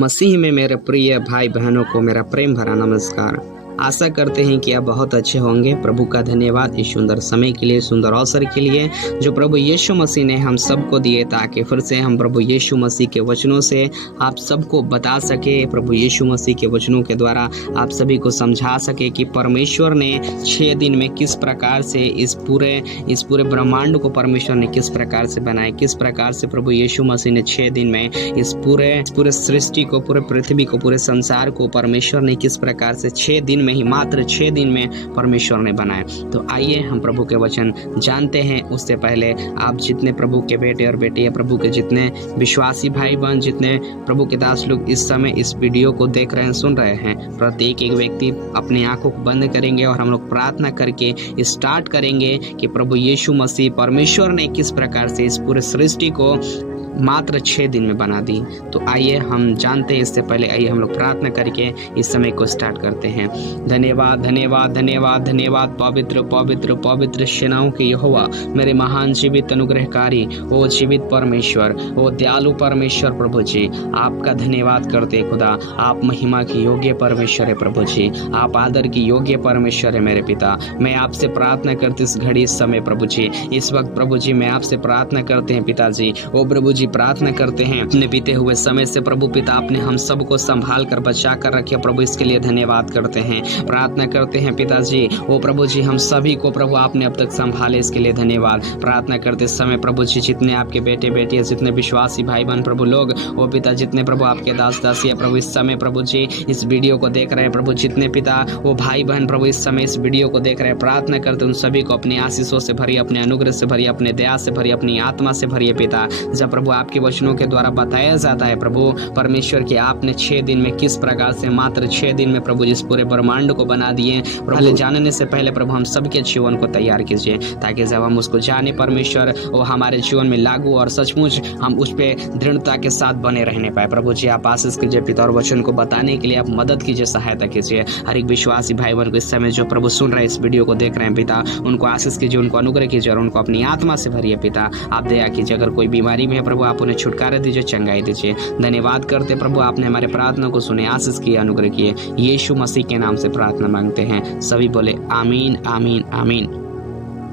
मसीह में मेरे प्रिय भाई बहनों को मेरा प्रेम भरा नमस्कार। आशा करते हैं कि आप बहुत अच्छे होंगे। प्रभु का धन्यवाद इस सुंदर समय के लिए, सुंदर अवसर के लिए जो प्रभु यीशु मसीह ने हम सबको दिए, ताकि फिर से हम प्रभु यीशु मसीह के वचनों से आप सबको बता सके, प्रभु यीशु मसीह के वचनों के द्वारा आप सभी को समझा सके कि परमेश्वर ने 6 दिन में किस प्रकार से इस पूरे ब्रह्मांड को परमेश्वर ने किस प्रकार से बनाया, किस प्रकार से प्रभु यीशु मसीह ने 6 दिन में इस पूरे सृष्टि को, पूरे पृथ्वी को, पूरे संसार को परमेश्वर ने किस प्रकार से 6 दिन में ही, मात्र 6 दिन में परमेश्वर ने बनाया। तो आइए हम प्रभु के वचन जानते हैं। उससे पहले आप जितने प्रभु के बेटे और बेटियां, प्रभु के जितने विश्वासी भाई बहन, जितने प्रभु के दास लोग इस समय इस वीडियो को देख रहे हैं, सुन रहे हैं, प्रत्येक एक व्यक्ति अपनी आंखों को बंद करेंगे और हम लोग प्रार्थना करके स्टार्ट करेंगे कि प्रभु यीशु मसीह परमेश्वर ने किस प्रकार से इस पूरे सृष्टि को मात्र 6 दिन में बना दी। तो आइए हम जानते हैं। इससे पहले आइए हम लोग प्रार्थना करके इस समय को स्टार्ट करते हैं। धन्यवाद धन्यवाद धन्यवाद धन्यवाद पवित्र पवित्र पवित्र सेनाओं के यहोवा, मेरे महान जीवित अनुग्रहकारी, ओ जीवित परमेश्वर, ओ दयालु परमेश्वर प्रभु जी, आपका धन्यवाद करते खुदा। आप महिमा की योग्य परमेश्वर है प्रभु जी, आप आदर की योग्य परमेश्वर है मेरे पिता। मैं आपसे प्रार्थना करती इस घड़ी, इस समय प्रभु जी, इस वक्त प्रभु जी मैं आपसे प्रार्थना करते हैं पिताजी। ओ प्रभु जी प्रार्थना करते हैं अपने बीते हुए समय से प्रभु पिता आपने हम सबको संभाल कर बचा कर रखे प्रभु, इसके लिए धन्यवाद करते हैं। प्रार्थना करते हैं पिताजी, ओ प्रभु जी हम सभी को प्रभु आपने अब तक संभाले, इसके लिए धन्यवाद। प्रार्थना करते समय प्रभु जी जितने आपके बेटे बेटियां, जितने विश्वासी भाई बहन प्रभु लोग, ओ पिता जितने प्रभु आपके दास दासियां प्रभु इस समय प्रभु जी इस वीडियो को देख रहे हैं प्रभु, जितने पिता वो भाई बहन प्रभु इस समय इस वीडियो को देख रहे हैं, प्रार्थना करते उन सभी को अपनी आशीषों से भरिए, अपने अनुग्रह से भरिए, अपने दया से भरिए, अपनी आत्मा से भरिए पिता। जब प्रभु आपके वचनों के द्वारा बताया जाता है प्रभु परमेश्वर कि आपने 6 दिन में किस प्रकार से, मात्र 6 दिन में प्रभु जिस पूरे ब्रह्मांड को बना दिए, प्रभु जानने से पहले प्रभु हम सबके जीवन को तैयार कीजिए, ताकि जब हम उसको जाने परमेश्वर वो हमारे जीवन में लागू और सचमुच हम उस पे दृढ़ता के साथ बने रहने पाए। प्रभु जी आप आशीष कीजिए पिता, और वचन को बताने के लिए आप मदद कीजिए, सहायता कीजिए। हर एक विश्वासी भाई बहन को इस समय जो प्रभु सुन रहे हैं, इस वीडियो को देख रहे हैं पिता, उनको आशीष कीजिए, उनको अनुग्रह कीजिए और उनको अपनी आत्मा से भरिए पिता। आप दया कीजिए, अगर कोई बीमारी में है प्रभु आप उन्हें छुटकारा दीजिए, चंगाई दीजिए। धन्यवाद करते प्रभु आपने हमारे प्रार्थना को सुने, आशीष किए, अनुग्रह किए। यीशु मसीह के नाम से प्रार्थना मांगते हैं, सभी बोले आमीन आमीन आमीन।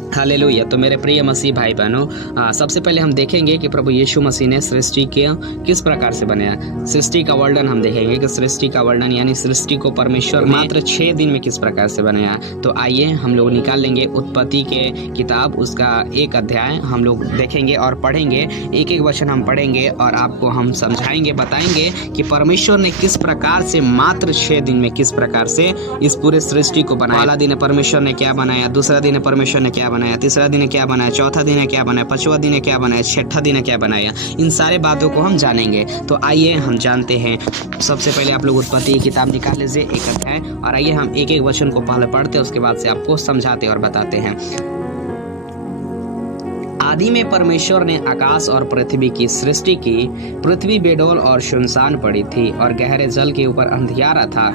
हालेलुया। तो मेरे प्रिय मसीह भाई बहनों, सबसे पहले हम देखेंगे कि प्रभु यीशु मसीह ने सृष्टि के किस प्रकार से बनाया। सृष्टि का वर्णन हम देखेंगे कि सृष्टि का वर्णन यानी सृष्टि को परमेश्वर मात्र 6 दिन में किस प्रकार से बनाया। तो आइए हम लोग निकाल लेंगे उत्पत्ति के किताब, उसका 1 अध्याय हम लोग देखेंगे और पढ़ेंगे। एक एक वचन हम पढ़ेंगे और आपको हम समझाएंगे, बताएंगे कि परमेश्वर ने किस प्रकार से मात्र 6 दिन में किस प्रकार से इस पूरे सृष्टि को बनाया। पहला दिन परमेश्वर ने क्या बनाया, दूसरा दिन परमेश्वर ने क्या बनाया, तीसरा दिन क्या बनाया, चौथा दिन क्या बनाया, पांचवा दिन क्या बनाया, छठा दिन क्या बनाया। इन सारे बातों को हम जानेंगे। तो आइए हम जानते हैं। सबसे पहले आप लोग उत्पत्ति की किताब निकाल लीजिए, 1 अध्याय, और आइए हम एक एक वचन को पहले पढ़ते हैं, उसके बाद से आपको समझाते और बताते हैं। आदि में परमेश्वर ने आकाश और पृथ्वी की सृष्टि की। पृथ्वी बेडौल और सुनसान पड़ी थी और गहरे जल के ऊपर अंधियारा था,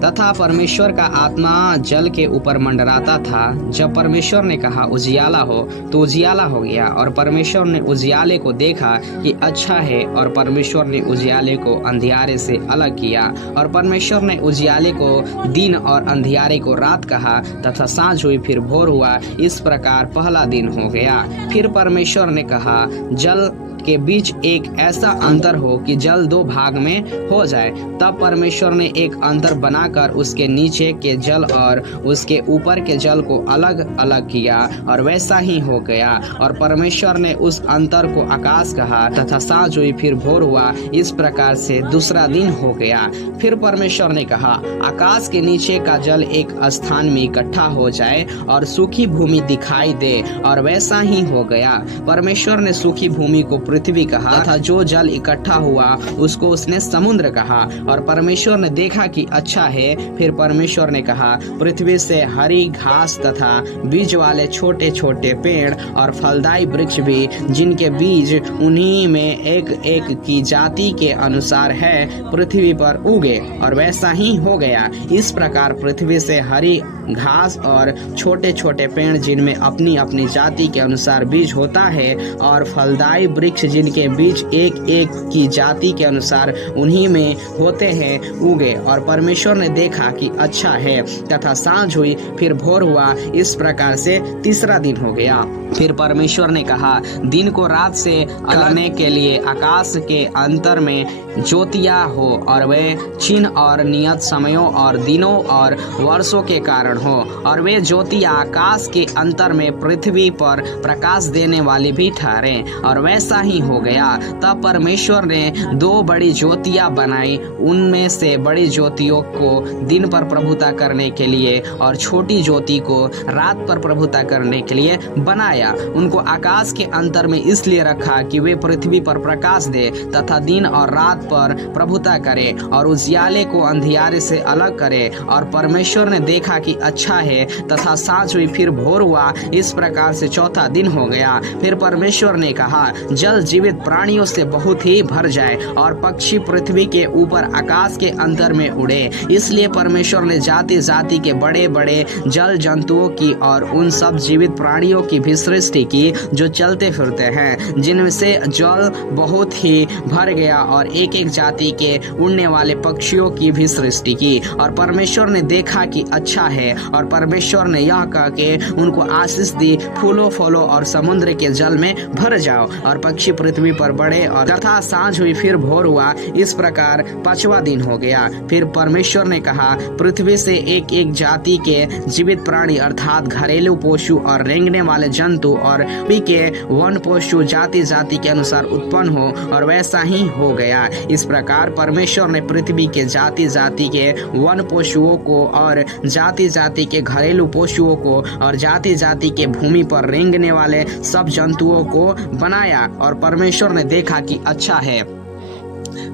तथा परमेश्वर का आत्मा जल के ऊपर मंडराता था। जब परमेश्वर ने कहा उजियाला हो, तो उजियाला हो गया। और परमेश्वर ने उजियाले को देखा कि अच्छा है, और परमेश्वर ने उजियाले को अंधियारे से अलग किया। और परमेश्वर ने उजियाले को दिन और अंधियारे को रात कहा, तथा सांझ हुई फिर भोर हुआ। इस प्रकार पहला दिन हो गया। फिर परमेश्वर ने कहा जल के बीच एक ऐसा अंतर हो कि जल 2 भाग में हो जाए। तब परमेश्वर ने एक अंतर बनाकर उसके नीचे के जल और उसके ऊपर के जल को अलग अलग किया, और वैसा ही हो गया। और परमेश्वर ने उस अंतर को आकाश कहा, तथा सांझ हुई फिर भोर हुआ। इस प्रकार से दूसरा दिन हो गया। फिर परमेश्वर ने कहा आकाश के नीचे का जल एक स्थान में इकट्ठा हो जाए और सूखी भूमि दिखाई दे, और वैसा ही हो गया। परमेश्वर ने सूखी भूमि को पृथ्वी कहा, तथा जो जल इकट्ठा हुआ उसको उसने समुद्र कहा। और परमेश्वर ने देखा कि अच्छा है। फिर परमेश्वर ने कहा पृथ्वी से हरी घास तथा बीज वाले छोटे छोटे पेड़ और फलदायी वृक्ष भी, जिनके बीज उन्हीं में एक एक की जाति के अनुसार है, पृथ्वी पर उगे। और वैसा ही हो गया। इस प्रकार पृथ्वी से हरी घास और छोटे छोटे पेड़ जिनमें अपनी अपनी जाति के अनुसार बीज होता है, और फलदायी वृक्ष जिनके बीज एक एक की जाति के अनुसार उन्हीं में होते हैं, उगे। और परमेश्वर ने देखा कि अच्छा है। तथा सांझ हुई, फिर भोर हुआ। इस प्रकार से तीसरा दिन हो गया। फिर परमेश्वर ने कहा, दिन को रात से करने के लिए आकाश के अंतर में ज्योतियां हो, और वे चिन्ह और नियत समयों और दिनों और वर्षों के कारण हो, और वे ज्योतियां आकाश के अंतर में पृथ्वी पर प्रकाश देने वाली भी ठहरे। और वैसा ही हो गया। तब परमेश्वर ने 2 बड़ी ज्योतियां बनाई, उनमें से बड़ी ज्योतियों को दिन पर प्रभुता करने के लिए और छोटी ज्योति को रात पर प्रभुता करने के लिए बनाया। उनको आकाश के अंतर में इसलिए रखा कि वे पृथ्वी पर प्रकाश दे तथा दिन और रात पर प्रभुता करे, और उजियाले को अंधियारे से अलग करे। और परमेश्वर ने देखा कि अच्छा है। तथा सांझ हुई, फिर भोर हुआ। इस प्रकार से चौथा दिन हो गया। फिर परमेश्वर ने कहा, जल जीवित प्राणियों से बहुत ही भर जाए, और पक्षी पृथ्वी के ऊपर आकाश के अंतर में उड़े। इसलिए परमेश्वर ने जाति जाति के बड़े बड़े जल जंतुओं की और उन सब जीवित प्राणियों की भी सृष्टि की जो चलते फिरते हैं, जिनमें से जल बहुत ही भर गया, और एक एक जाति के उड़ने वाले पक्षियों की भी सृष्टि की। और परमेश्वर ने देखा कि अच्छा है। और परमेश्वर ने यह कह के उनको आशीष दी, फूलों फलों और समुद्र के जल में भर जाओ, और पक्षी पृथ्वी पर बढ़े। और तथा सांझ हुई, फिर भोर हुआ। इस प्रकार 5वां दिन हो गया। फिर परमेश्वर ने कहा, पृथ्वी से एक एक जाति के जीवित प्राणी अर्थात घरेलू पशु और रेंगने वाले जंतु और के वन पशु जाति जाति के अनुसार उत्पन्न हो। और वैसा ही हो गया। इस प्रकार परमेश्वर ने पृथ्वी के जाति जाति के वन पशुओं को और जाति जाति के घरेलू पशुओं को और जाति जाति के भूमि पर रेंगने वाले सब जंतुओं को बनाया। और परमेश्वर ने देखा कि अच्छा है।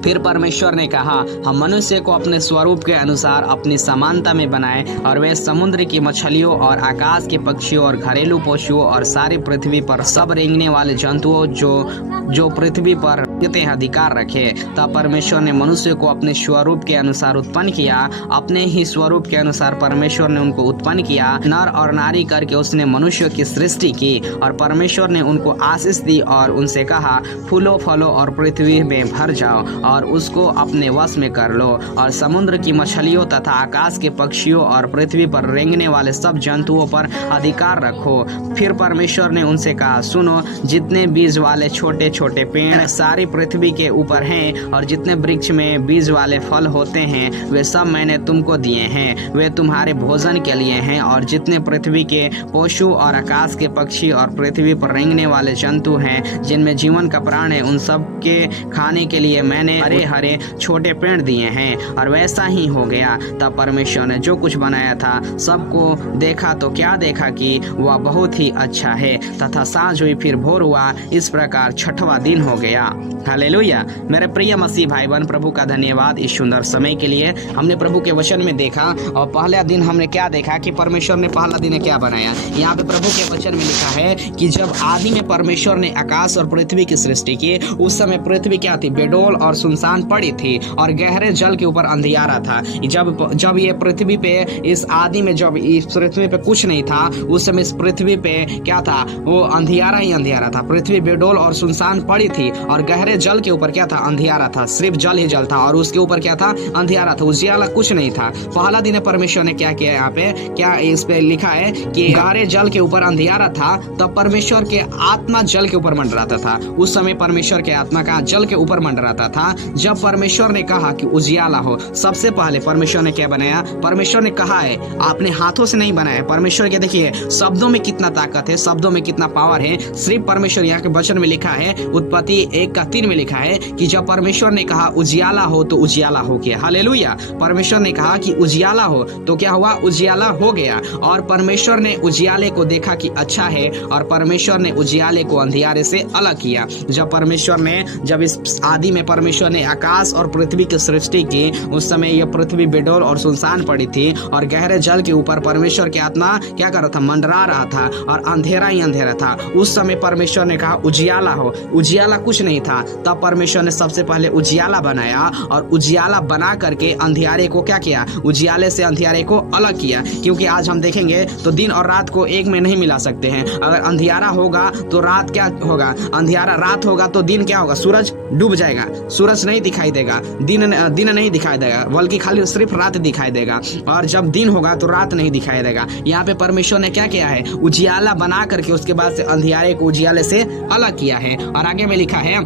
फिर परमेश्वर ने कहा, हम मनुष्य को अपने स्वरूप के अनुसार अपनी समानता में बनाए, और वे समुद्र की मछलियों और आकाश के पक्षियों और घरेलू पशुओं और सारी पृथ्वी पर सब रेंगने वाले जंतुओं जो पृथ्वी पर अधिकार रखे। तब परमेश्वर ने मनुष्य को अपने स्वरूप के अनुसार उत्पन्न किया। अपने ही स्वरूप के अनुसार परमेश्वर ने उनको उत्पन्न किया। नर और नारी करके उसने मनुष्य की सृष्टि की। और परमेश्वर ने उनको आशीष दी और उनसे कहा, फूलों फलों और पृथ्वी में भर जाओ और उसको अपने वश में कर लो, और समुद्र की मछलियों तथा आकाश के पक्षियों और पृथ्वी पर रेंगने वाले सब जंतुओं पर अधिकार रखो। फिर परमेश्वर ने उनसे कहा, सुनो, जितने बीज वाले छोटे छोटे पेड़ सारी पृथ्वी के ऊपर हैं, और जितने वृक्ष में बीज वाले फल होते हैं, वे सब मैंने तुमको दिए हैं। वे तुम्हारे भोजन के लिए हैं। और जितने पृथ्वी के पशु और आकाश के पक्षी और पृथ्वी पर रेंगने वाले जंतु हैं, जिनमें जीवन का प्राण है, उन सब के खाने के लिए मैंने हरे हरे छोटे पेड़ दिए हैं। और वैसा ही हो गया। तब परमेश्वर ने जो कुछ बनाया था सबको देखा, तो क्या देखा कि वह बहुत ही अच्छा है। तथा सांझ हुई, फिर भोर हुआ। इस प्रकार 6वां दिन हो गया। हालेलुया। मेरे प्रिय मसीह भाई बहन, प्रभु का धन्यवाद इस सुंदर समय के लिए। हमने प्रभु के वचन में देखा, और पहला दिन हमने क्या देखा कि परमेश्वर ने पहला दिन क्या बनाया। यहाँ पे प्रभु के वचन में लिखा है कि जब आदि में परमेश्वर ने आकाश और पृथ्वी की सृष्टि की, उस समय पृथ्वी क्या थी? बेडोल और सुनसान पड़ी थी, और गहरे जल के ऊपर अंधियारा था। जब ये पृथ्वी पे इस आदि में जब इस पृथ्वी पे कुछ नहीं था, उस समय इस पृथ्वी पे क्या था? वो अंधियारा ही अंधियारा था। पृथ्वी बेडोल और सुनसान पड़ी थी, और गहरे जल के ऊपर क्या था? अंधियारा था। सिर्फ जल ही जल था, और उसके ऊपर क्या था? अंधियारा था। उजियाला कुछ नहीं था। पहला दिन परमेश्वर ने क्या किया? यहाँ पे क्या इस पे लिखा है कि गहरे जल के ऊपर अंधियारा था। तब परमेश्वर के आत्मा जल के ऊपर मंडराता था। उस समय परमेश्वर के आत्मा का जल के ऊपर मंडराता था। जब परमेश्वर ने कहा कि उजियाला हो, सबसे पहले परमेश्वर ने क्या बनाया? परमेश्वर ने कहा है, आपने हाथों से नहीं बनाया। परमेश्वर के देखिए शब्दों में कितना ताकत है, शब्दों में कितना पावर है। सिर्फ परमेश्वर, यहाँ के वचन में लिखा है, उत्पत्ति 1:3 में लिखा है कि जब परमेश्वर ने कहा उजियाला हो, तो उजियाला हो गया। हालेलुया। परमेश्वर ने कहा कि उजियाला हो, तो क्या हुआ? उजियाला हो गया। और परमेश्वर ने उजियाले को देखा कि अच्छा है, और परमेश्वर ने उजियाले को अंधियारे से अलग किया। जब इस आदि में परमेश्वर परमेश्वर ने आकाश और पृथ्वी की सृष्टि की, उस समय यह पृथ्वी बेडौल और सुनसान पड़ी थी और गहरे जल के ऊपर परमेश्वर की आत्मा क्या कर रहा था, मंडरा रहा था और अंधेरा ही अंधेरा था। उस समय परमेश्वर ने कहा उजियाला हो। उजियाला कुछ नहीं था, तब परमेश्वर ने सबसे पहले उजियाला बनाया और उजियाला बना करके अंधियारे को क्या किया, उजियाले से अंधियारे को अलग किया। क्योंकि आज हम देखेंगे तो दिन और रात को एक में नहीं मिला सकते हैं। अगर अंधियारा होगा तो रात क्या होगा, अंधियारा रात होगा तो दिन क्या होगा, सूरज डूब जाएगा, सूरज नहीं दिखाई देगा, दिन नहीं दिखाई देगा, बल्कि खाली सिर्फ रात दिखाई देगा। और जब दिन होगा तो रात नहीं दिखाई देगा। यहाँ पे परमेश्वर ने क्या किया है, उजियाला बना करके उसके बाद से अंधियारे को उजियाले से अलग किया है। और आगे में लिखा है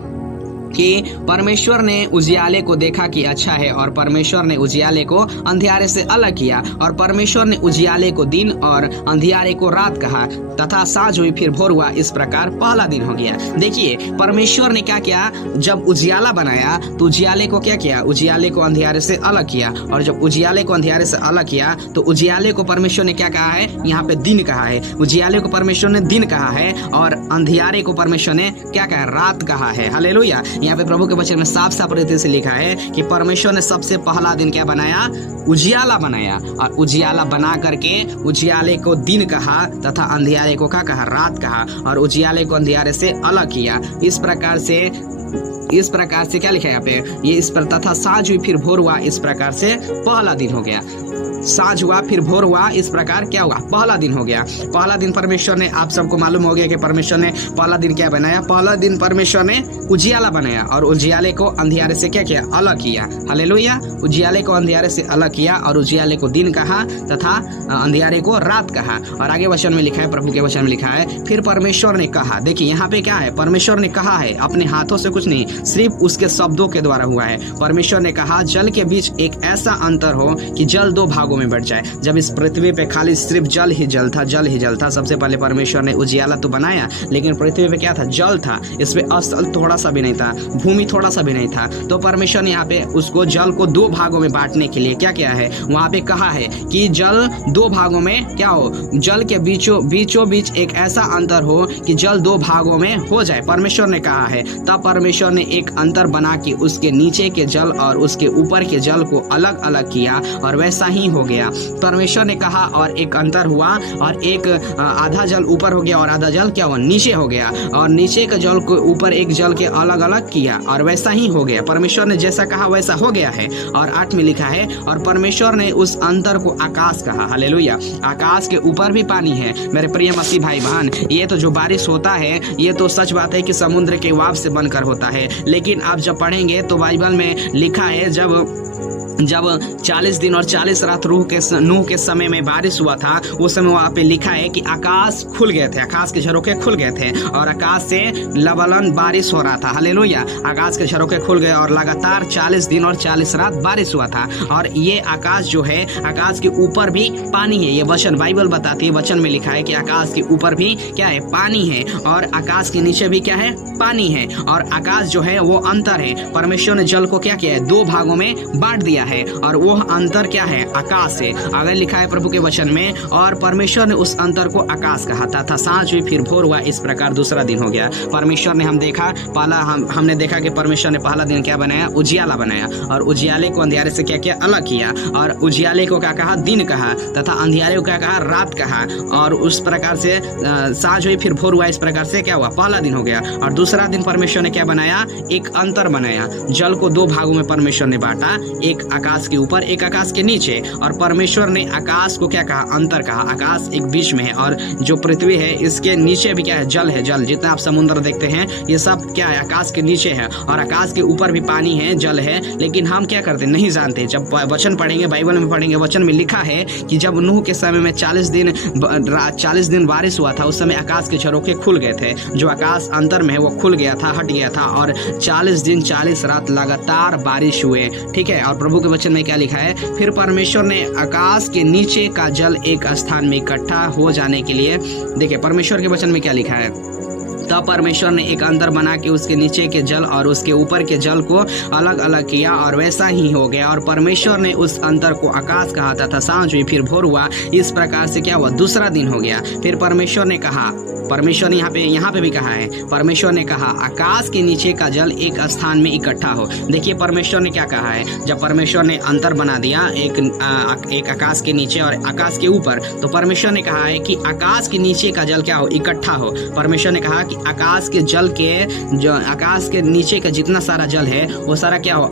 कि परमेश्वर ने उजियाले को देखा कि अच्छा है, और परमेश्वर ने उजियाले को अंधियारे से अलग किया, और परमेश्वर ने उजियाले को दिन और अंधियारे को रात कहा, तथा साँझ हुई फिर भोर हुआ, इस प्रकार पहला दिन हो गया। देखिए परमेश्वर ने क्या किया, जब उजियाला बनाया तो उजियाले को क्या किया, उजियाले को अंधियारे से अलग किया। और जब उजियाले को अंधियारे से अलग किया तो उजियाले को परमेश्वर ने क्या कहा है, यहाँ पे दिन कहा है। उजियाले को परमेश्वर ने दिन कहा है और अंधियारे को परमेश्वर ने क्या कहा, रात कहा है। हालेलुया। यहाँ पे प्रभु के वचन में साफ साफ रीति से लिखा है कि परमेश्वर ने सबसे पहला दिन क्या बनाया, उजियाला बनाया, और उजियाला बना करके उजियाले को दिन कहा तथा अंधियारे को क्या कहा, रात कहा, और उजियाले को अंधियारे से अलग किया। इस प्रकार से क्या लिखा है यहाँ पे, ये इस पर तथा साँझ हुई फिर भोर हुआ, इस प्रकार से पहला दिन हो गया। साँझ हुआ फिर भोर हुआ, इस प्रकार क्या हुआ, पहला दिन हो गया। पहला दिन परमेश्वर ने, आप सबको मालूम हो गया कि परमेश्वर ने पहला दिन क्या बनाया, पहला दिन परमेश्वर ने उजियाला बनाया और उजियाले को अंधियारे से क्या किया, अलग किया। हालेलुया। उजियाले को अंधियारे से अलग किया और उजियाले को दिन कहा तथा अंधियारे को रात कहा। और आगे वचन में लिखा है, प्रभु के वचन में लिखा है, फिर परमेश्वर ने कहा। देखिए यहाँ पे क्या है, परमेश्वर ने कहा है, अपने हाथों से कुछ नहीं, सिर्फ उसके शब्दों के द्वारा हुआ है। परमेश्वर ने कहा जल के बीच एक ऐसा अंतर हो कि जल दो भागों में बढ़ जाए। जब इस पृथ्वी पे खाली सिर्फ जल ही जल था, जल ही जल था। सबसे पहले परमेश्वर ने उजियाला तो बनाया, लेकिन पृथ्वी पे क्या था, जल था। इसमें स्थल थोड़ा सा भी नहीं था, भूमि थोड़ा सा भी नहीं था। तो परमेश्वर ने यहाँ पे उसको जल को दो भागों में बांटने के लिए क्या किया है, वहां पे कहा है कि जल दो भागों में क्या हो, जल के बीचों बीच एक ऐसा अंतर हो कि जल दो भागों में हो जाए। परमेश्वर ने कहा है, तब परमेश्वर ने एक अंतर बना के उसके नीचे के जल और उसके ऊपर के जल को अलग अलग किया, और वैसा ही हो गया। परमेश्वर ने कहा और एक अंतर हुआ, और एक आधा जल ऊपर हो गया और आधा जल क्या हुआ, नीचे हो गया, और नीचे के जल को ऊपर एक जल के अलग अलग किया, और वैसा ही हो गया। परमेश्वर ने जैसा कहा वैसा हो गया है। और 8 में लिखा है, और परमेश्वर ने उस अंतर को आकाश कहा। हालेलुया। आकाश के ऊपर भी पानी है। मेरे प्रिय मसीह भाई बहन, ये तो जो बारिश होता है, ये तो सच बात है कि समुद्र के वाव से बनकर होता है, लेकिन आप जब पढ़ेंगे तो बाइबल में लिखा है, जब 40 दिन और 40 रात नूह के समय में बारिश हुआ था, उस समय वहाँ पे लिखा है कि आकाश खुल गए थे, आकाश के झरोखे खुल गए थे, और आकाश से लबलन बारिश हो रहा था। हालेलुया। आकाश के झरोखे खुल गए और लगातार 40 दिन और 40 रात बारिश हुआ था। और ये आकाश जो है, आकाश के ऊपर भी पानी है। ये वचन बाइबल बताती है, वचन में लिखा है कि आकाश के ऊपर भी क्या है, पानी है, और आकाश के नीचे भी क्या है, पानी है। और आकाश जो है वो अंतर है। परमेश्वर ने जल को क्या किया है, दो भागों में बांट दिया है, और वो अंतर क्या है, आकाश है। आगे लिखा है प्रभु के वचन में, और परमेश्वर ने उस अंतर को आकाश कहा था। साँझ हुई फिर भोर हुआ, इस प्रकार दूसरा दिन हो गया। परमेश्वर ने हमने देखा कि परमेश्वर ने पहला दिन क्या बनाया, उजियाला बनाया, और उजियाले को अंधियारे से क्या किया, अलग किया, और उजियाले को क्या कहा, दिन कहा, तथा अंधियारे को क्या कहा, रात कहा। और उस प्रकार से साँझ हुई फिर भोर हुआ, इस प्रकार से क्या हुआ, पहला दिन हो गया। और दूसरा दिन परमेश्वर ने क्या बनाया, एक अंतर बनाया। जल को दो भागों में परमेश्वर ने बांटा, एक आकाश के ऊपर, एक आकाश के नीचे। और परमेश्वर ने आकाश को क्या कहा, अंतर कहा। आकाश एक बीच में है, और जो पृथ्वी है इसके नीचे भी क्या है, जल है। जल जितना आप समुद्र देखते हैं, ये सब क्या है, आकाश के नीचे है, और आकाश के ऊपर भी पानी है, जल है। लेकिन हम क्या करते, नहीं जानते। जब वचन पढ़ेंगे, बाइबल में पढ़ेंगे, वचन में लिखा है कि जब नूह के समय में 40 दिन बारिश हुआ था, उस समय आकाश के झरोखे खुल गए थे। जो आकाश अंतर में है वो खुल गया था, हट गया था, और 40 दिन 40 रात लगातार बारिश हुए। ठीक है। और प्रभु के वचन में क्या लिखा है, फिर परमेश्वर ने आकाश के नीचे का जल एक स्थान में इकट्ठा हो जाने के लिए, देखिए परमेश्वर के वचन में क्या लिखा है, तब परमेश्वर ने एक अंतर बना के उसके नीचे के जल और उसके ऊपर के जल को अलग अलग किया और वैसा ही हो गया। और परमेश्वर ने उस अंतर को आकाश कहा था। सांझ हुई, फिर भोर हुआ। इस प्रकार से क्या हुआ, दूसरा दिन हो गया। फिर परमेश्वर ने कहा, परमेश्वर ने यहाँ पे भी कहा है, परमेश्वर ने कहा आकाश के नीचे का जल एक स्थान में इकट्ठा हो। देखिए परमेश्वर ने क्या कहा है, जब परमेश्वर ने अंतर बना दिया एक आकाश के नीचे और आकाश के ऊपर, तो परमेश्वर ने कहा है कि आकाश के नीचे का जल क्या हो, इकट्ठा हो। परमेश्वर ने कहा कि आकाश के जल के जो आकाश के नीचे का जितना सारा जल है वो सारा क्या हो,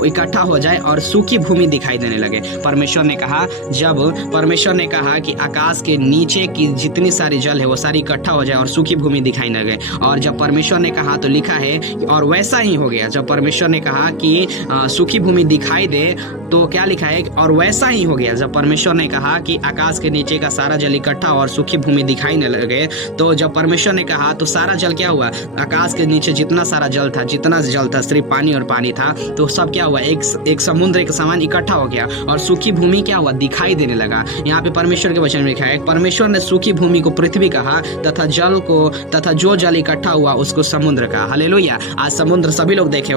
इकट्ठा हो जाए और सूखी भूमि दिखाई देने लगे। परमेश्वर ने कहा, जब परमेश्वर ने कहा कि आकाश के नीचे की जितनी सारी जल है वो सारी इकट्ठा हो जाए और सूखी भूमि दिखाई न लगे। और जब परमेश्वर ने कहा तो लिखा है और वैसा ही हो गया। जब परमेश्वर ने कहा कि सूखी भूमि दिखाई दे तो क्या लिखा है, और वैसा ही हो गया। जब परमेश्वर ने कहा कि आकाश के नीचे का सारा जल इकट्ठा और सूखी भूमि दिखाई न लगे, तो जब परमेश्वर ने कहा तो सारा जल क्या हुआ, आकाश के नीचे जितना सारा जल था, जितना जल था सिर्फ पानी और पानी था, तो सब क्या हुआ, एक समुद्र के समान इकट्ठा हो गया और सूखी भूमि क्या हुआ, दिखाई देने लगा। यहाँ पे परमेश्वर के वचन में लिखा है, परमेश्वर ने सूखी भूमि को पृथ्वी कहा तथा जो जल इकट्ठा हुआ उसको समुद्र कहा। हालेलुया। आज समुद्र सभी लोग देखे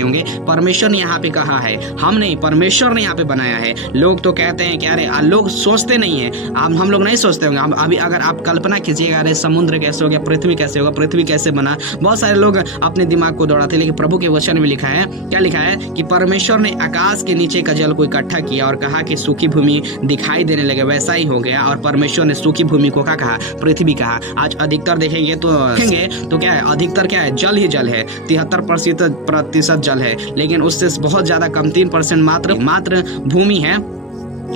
होंगे, परमेश्वर ने यहाँ पे कहा है, हम नहीं, परमेश्वर ने यहाँ पे बनाया है। लोग तो कहते हैं कि अरे, लोग सोचते नहीं है, हम लोग नहीं सोचते होंगे। अभी अगर आप कल्पना कीजिएगा, अरे समुद्र कैसे हो गया, पृथ्वी कैसे होगा, पृथ्वी कैसे बना, बहुत सारे लोग अपने दिमाग को दौड़ाते। लेकिन प्रभु के वचन में लिखा है, क्या लिखा है कि परमेश्वर ने आकाश के नीचे का जल को इकट्ठा किया और कहा कि सूखी भूमि दिखाई देने लगे, वैसा ही हो गया। और परमेश्वर ने सूखी भूमि को क्या कहा, पृथ्वी कहा। आज अधिकतर देखेंगे तो क्या है, अधिकतर क्या है, जल ही जल है। 73% जल है, लेकिन उससे बहुत ज्यादा कम 3% मात्र भूमि है।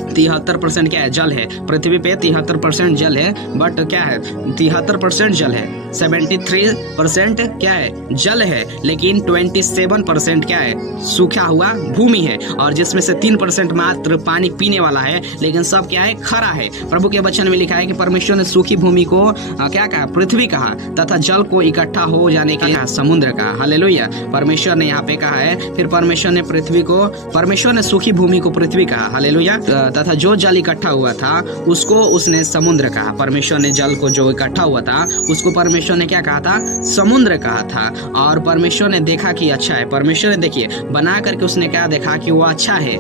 73% क्या है, जल है। पृथ्वी पे 73% जल है, बट क्या है, 73% जल है। 73% क्या है, जल है, लेकिन 27% क्या है, सूखा हुआ भूमि है। और जिसमें से 3% मात्र पानी पीने वाला है, लेकिन सब क्या है, खरा है। प्रभु के वचन में लिखा है कि परमेश्वर ने सूखी भूमि को क्या कहा, पृथ्वी कहा, तथा जल को इकट्ठा हो जाने के लिए समुद्र कहा। हालेलुया। परमेश्वर ने यहाँ पे कहा है, फिर परमेश्वर ने सूखी भूमि को पृथ्वी कहा। हालेलुया। तथा जो जल इकट्ठा हुआ था उसको उसने समुद्र कहा। परमेश्वर ने जल को जो इकट्ठा हुआ था उसको परमेश्वर ने क्या कहा था, समुद्र कहा था। और परमेश्वर ने देखा कि अच्छा है। परमेश्वर ने देखिए बना करके उसने क्या देखा कि वो अच्छा है,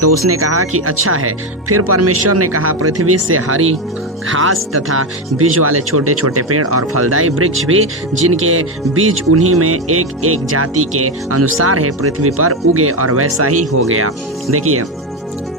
तो उसने कहा कि अच्छा है। फिर परमेश्वर ने कहा, पृथ्वी से हरी घास तथा बीज वाले छोटे छोटे पेड़ और फलदायी वृक्ष भी, जिनके बीज उन्हीं में एक एक जाति के अनुसार है, पृथ्वी पर उगे, और वैसा ही हो गया। देखिए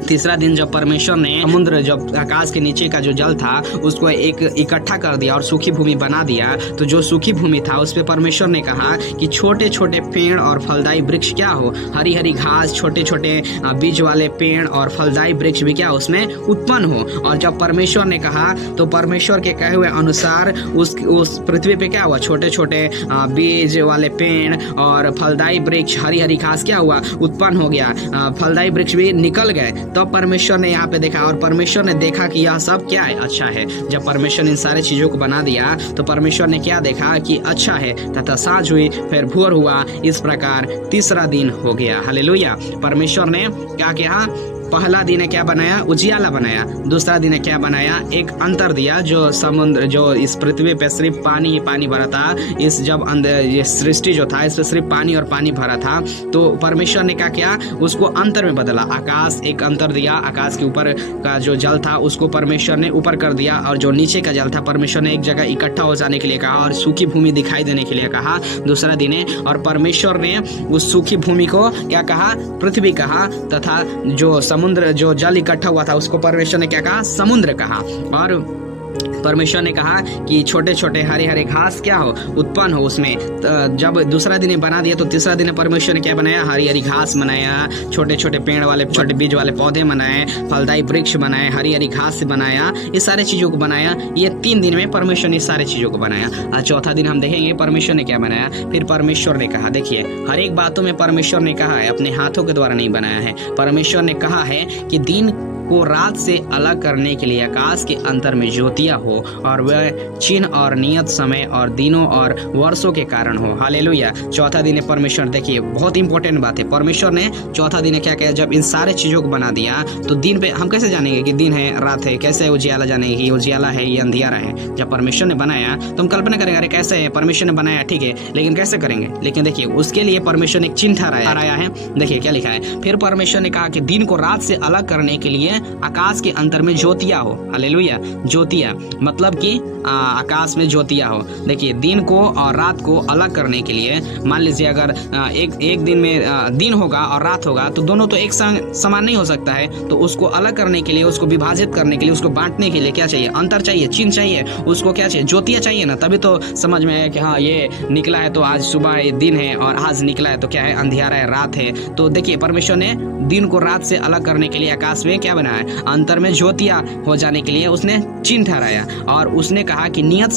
तीसरा दिन जब परमेश्वर ने समुद्र, जब आकाश के नीचे का जो जल था उसको एक इकट्ठा कर दिया और सूखी भूमि बना दिया, तो जो सूखी भूमि था उस पे परमेश्वर ने कहा कि छोटे छोटे पेड़ और फलदायी वृक्ष क्या हो, हरी हरी घास, छोटे छोटे बीज वाले पेड़ और फलदायी वृक्ष भी क्या उसमें उत्पन्न हो। और जब परमेश्वर ने कहा तो परमेश्वर के कहे हुए अनुसार उस पृथ्वी पे क्या हुआ, छोटे छोटे बीज वाले पेड़ और फलदायी वृक्ष, हरी हरी घास क्या हुआ, उत्पन्न हो गया। फलदायी वृक्ष भी निकल गए। तो परमेश्वर ने यहाँ पे देखा और परमेश्वर ने देखा कि यह सब क्या है, अच्छा है। जब परमेश्वर ने इन सारे चीजों को बना दिया तो परमेश्वर ने क्या देखा कि अच्छा है, तथा सांझ हुई, फिर भोर हुआ। इस प्रकार तीसरा दिन हो गया। हालेलुया। परमेश्वर ने क्या किया, पहला दिन है क्या बनाया, उजियाला बनाया। दूसरा दिन है क्या बनाया, एक अंतर दिया, जो समुद्र, जो इस पृथ्वी पे सिर्फ पानी ही पानी भरा था, इस जब अंदर ये सृष्टि जो था इस पे सिर्फ पानी और पानी भरा था, तो परमेश्वर ने क्या किया, उसको अंतर में बदला। आकाश एक अंतर दिया, आकाश के ऊपर का जो जल था उसको परमेश्वर ने ऊपर कर दिया, और जो नीचे का जल था परमेश्वर ने एक जगह इकट्ठा हो जाने के लिए कहा और सूखी भूमि दिखाई देने के लिए कहा दूसरा दिन है। और परमेश्वर ने उस सूखी भूमि को क्या कहा, पृथ्वी कहा, तथा जो समुद्र, जो जल इकट्ठा हुआ था उसको परमेश्वर ने क्या कहा, समुद्र कहा। और परमेश्वर ने कहा कि छोटे छोटे हरे हरे घास क्या हो, उत्पन्न हो उसमें। जब दूसरा दिन बना दिया तो तीसरा दिन परमेश्वर ने क्या बनाया, हरी हरी घास बनाया, छोटे छोटे पेड़ वाले, छोटे बीज वाले पौधे बनाए, फलदायी वृक्ष बनाए, हरी हरी घास से बनाया, ये सारे चीजों को बनाया। ये 3 दिन में परमेश्वर ने सारे चीजों को बनाया। आज चौथा दिन हम देखेंगे परमेश्वर ने क्या बनाया। फिर परमेश्वर ने कहा, देखिए हर एक बातों में परमेश्वर ने कहा है, अपने हाथों के द्वारा नहीं बनाया है। परमेश्वर ने कहा है कि दिन को रात से अलग करने के लिए आकाश के अंतर में ज्योतियां हो और वह चिन्ह और नियत समय और दिनों और वर्षों के कारण हो। हालेलुया। चौथा दिन है परमेश्वर, देखिए बहुत इंपॉर्टेंट बात है, परमेश्वर ने चौथा दिन क्या किया, जब इन सारे चीजों को बना दिया तो दिन पे हम कैसे जानेंगे कि दिन है रात है, कैसे उजियाला जानेंगे कि उजियाला है ये अंधियारा है। जब परमेश्वर ने बनाया तो हम कल्पना करेंगे अरे कैसे है, परमेश्वर ने बनाया ठीक है, लेकिन कैसे करेंगे। लेकिन देखिए उसके लिए परमेश्वर ने एक चिन्ह ठहराया है। देखिए क्या लिखा है, फिर परमेश्वर ने कहा कि दिन को रात से अलग करने के लिए आकाश के अंतर में ज्योतियां हो। हालेलुया। ज्योतियां मतलब कि आकाश में ज्योतियां हो। देखिए दिन को और रात को अलग करने के लिए, मान लीजिए अगर एक दिन में दिन होगा और रात होगा तो दोनों तो एक समान नहीं हो सकता है, तो उसको अलग करने के लिए, उसको विभाजित करने के लिए, उसको बांटने के लिए क्या चाहिए, अंतर चाहिए, चिन्ह चाहिए, उसको क्या चाहिए, ज्योतियां चाहिए ना, तभी तो समझ में आया कि हाँ ये निकला है तो आज सुबह ये दिन है और आज निकला है तो क्या है, अंधियारा है, रात है। तो देखिए परमेश्वर ने दिन को रात से अलग करने के लिए आकाश में क्या बनाया, अंतर में ज्योतियां हो जाने के लिए उसने चिन्ह ठहराया और उसने कहा कि नियत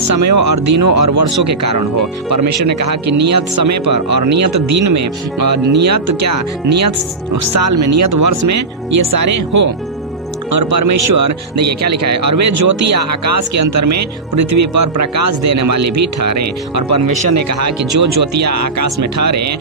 समयों और दिनों और वर्षों के कारण हो। परमेश्वर ने कहा कि नियत समय पर और नियत दिन में और नियत साल में, नियत वर्ष में ये सारे हो। और परमेश्वर देखिए क्या लिखा है, और वे ज्योतियां आकाश के अंतर में पृथ्वी पर प्रकाश देने वाली भी ठहरे। और परमेश्वर ने कहा कि जो ज्योतियां आकाश में ठहरे